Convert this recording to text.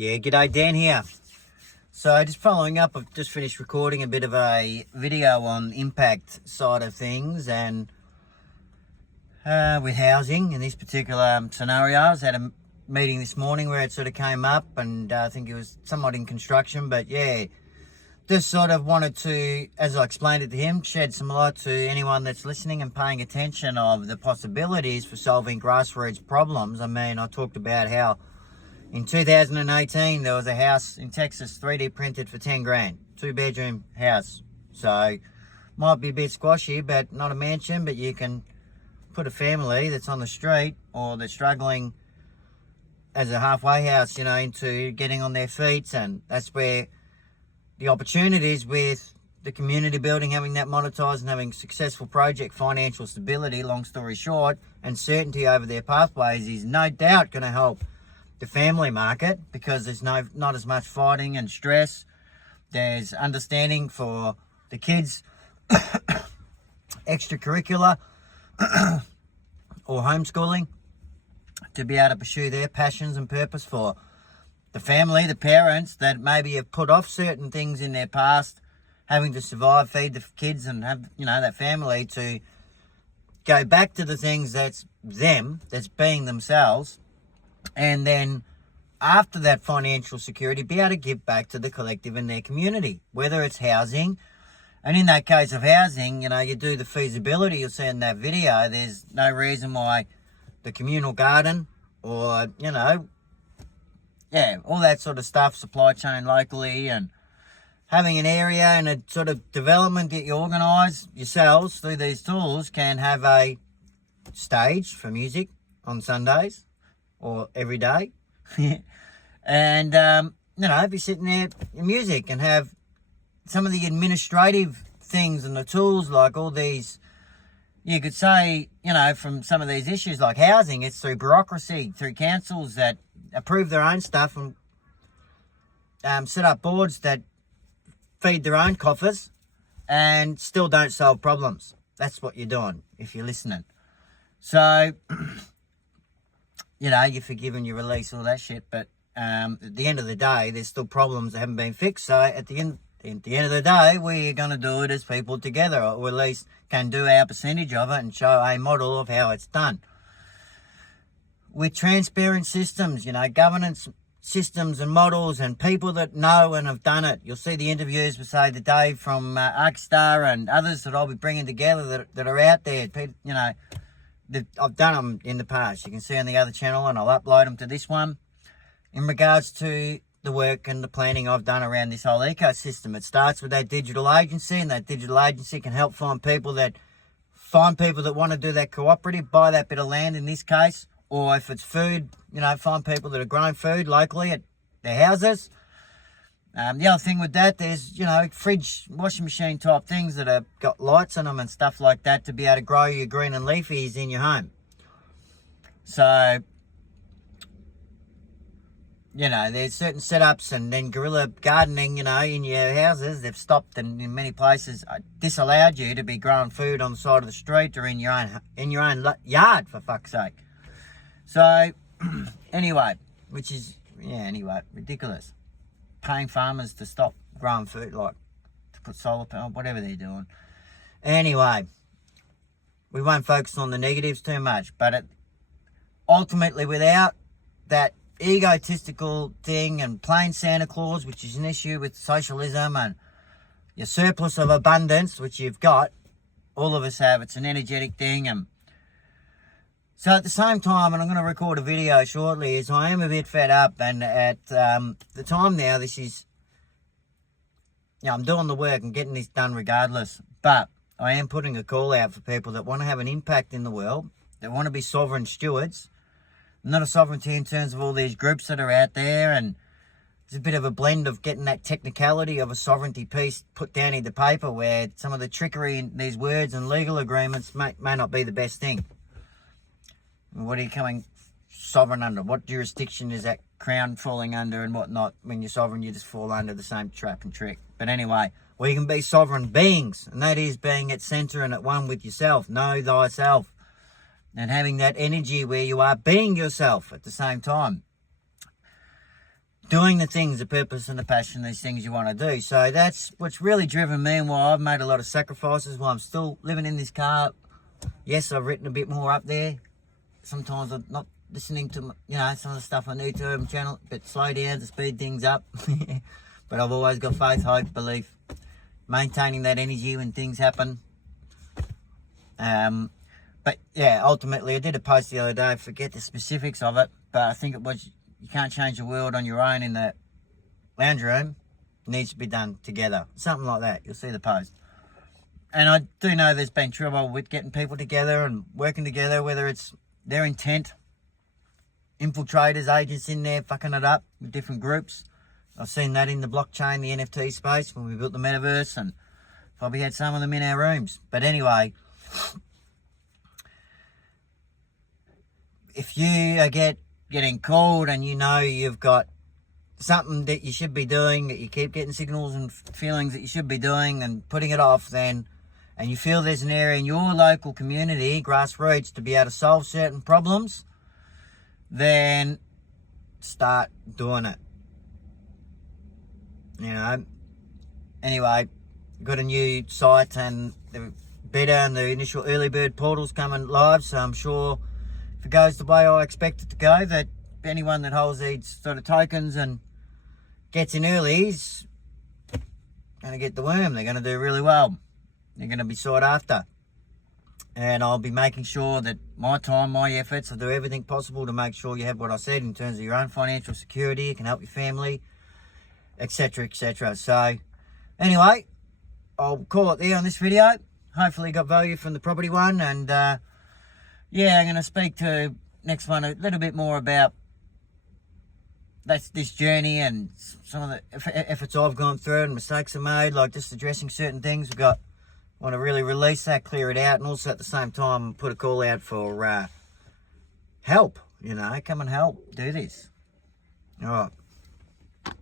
Yeah, g'day, Dan here. So just following up, I've just finished recording a bit of a video on impact side of things and with housing in this particular scenario. I was at a meeting this morning where it sort of came up, and I think it was somewhat in construction, but yeah, just sort of wanted to, as I explained it to him, shed some light to anyone that's listening and paying attention of the possibilities for solving grassroots problems. I mean, I talked about how in 2018, there was a house in Texas 3D printed for 10 grand, 2-bedroom house. So might be a bit squashy, but not a mansion, but you can put a family that's on the street or that's struggling as a halfway house, you know, into getting on their feet. And that's where the opportunities with the community building, having that monetized and having successful project, financial stability, long story short, and certainty over their pathways is no doubt going to help the family market, because there's not as much fighting and stress. There's understanding for the kids, extracurricular or homeschooling, to be able to pursue their passions and purpose. For the family, the parents that maybe have put off certain things in their past, having to survive, feed the kids and have, you know, that family, to go back to the things that's them, that's being themselves. And then after that financial security, be able to give back to the collective in their community, whether it's housing. And in that case of housing, you know, you do the feasibility, you'll see in that video, there's no reason why the communal garden or, you know, yeah, all that sort of stuff, supply chain locally, and having an area and a sort of development that you organise yourselves through these tools can have a stage for music on Sundays or every day. And, you know, be sitting there in music and have some of the administrative things and the tools, like all these, you could say, you know, from some of these issues like housing, it's through bureaucracy, through councils that approve their own stuff and set up boards that feed their own coffers and still don't solve problems. That's what you're doing if you're listening. So, you know, you forgive and you release all that shit, but at the end of the day, there's still problems that haven't been fixed. So at the end of the day, we're going to do it as people together, or at least can do our percentage of it and show a model of how it's done. With transparent systems, you know, governance systems and models and people that know and have done it. You'll see the interviews with, say, the Dave from Arkstar and others that I'll be bringing together that are out there, you know, I've done them in the past. You can see on the other channel, and I'll upload them to this one, in regards to the work and the planning I've done around this whole ecosystem. It starts with that digital agency, and that digital agency can help find people that want to do that cooperative, buy that bit of land in this case, or if it's food, you know, find people that are growing food locally at their houses. The other thing with that, there's, you know, fridge, washing machine type things that have got lights on them and stuff like that to be able to grow your green and leafies in your home. So, you know, there's certain setups, and then guerrilla gardening, you know, in your houses, they've stopped, and in many places disallowed you to be growing food on the side of the street or in your own yard, for fuck's sake. So, anyway, ridiculous. Paying farmers to stop growing food, like to put solar panel, whatever they're doing. Anyway, we won't focus on the negatives too much, but ultimately, without that egotistical thing and plain Santa Claus, which is an issue with socialism, and your surplus of abundance, which you've got, all of us have, it's an energetic thing. And so at the same time, and I'm going to record a video shortly, is I am a bit fed up, and at the time now, this is, you know, I'm doing the work and getting this done regardless, but I am putting a call out for people that want to have an impact in the world, that want to be sovereign stewards, not a sovereignty in terms of all these groups that are out there, and it's a bit of a blend of getting that technicality of a sovereignty piece put down into paper, where some of the trickery in these words and legal agreements may not be the best thing. What are you coming sovereign under? What jurisdiction is that crown falling under and whatnot? When you're sovereign, you just fall under the same trap and trick. But anyway, we can be sovereign beings, and that is being at centre and at one with yourself. Know thyself. And having that energy where you are being yourself at the same time. doing the things, the purpose and the passion, these things you want to do. So that's what's really driven me, and why I've made a lot of sacrifices while I'm still living in this car. Yes, I've written a bit more up there. Sometimes I'm not listening to, you know, some of the stuff I need to on channel, but slow down to speed things up. But I've always got faith, hope, belief, maintaining that energy when things happen. But yeah, ultimately I did a post the other day, I forget the specifics of it, but I think it was, you can't change the world on your own in the lounge room. It needs to be done together. Something like that. You'll see the post. And I do know there's been trouble with getting people together and working together, whether it's their intent, infiltrators, agents in there fucking it up with different groups. I've seen that in the blockchain, the NFT space, when we built the metaverse, and probably had some of them in our rooms. But anyway, if you are getting called and you know you've got something that you should be doing, that you keep getting signals and feelings that you should be doing and putting it off, then, and you feel there's an area in your local community, Grassroots, to be able to solve certain problems, then start doing it. You know, anyway, got a new site and the beta and the initial early bird portal's coming live, so I'm sure if it goes the way I expect it to go, that anyone that holds these sort of tokens and gets in early is going to get the worm. They're going to do really well. They're going to be sought after. And I'll be making sure that my time, my efforts, I'll do everything possible to make sure you have what I said in terms of your own financial security, you can help your family, etc, etc. So anyway, I'll call it there on this video. Hopefully you got value from the property one, and yeah, I'm going to speak to next one a little bit more about this journey and some of the efforts I've gone through and mistakes I made, like just addressing certain things. Want to really release that, clear it out, and also at the same time put a call out for help. You know, come and help, do this. All right.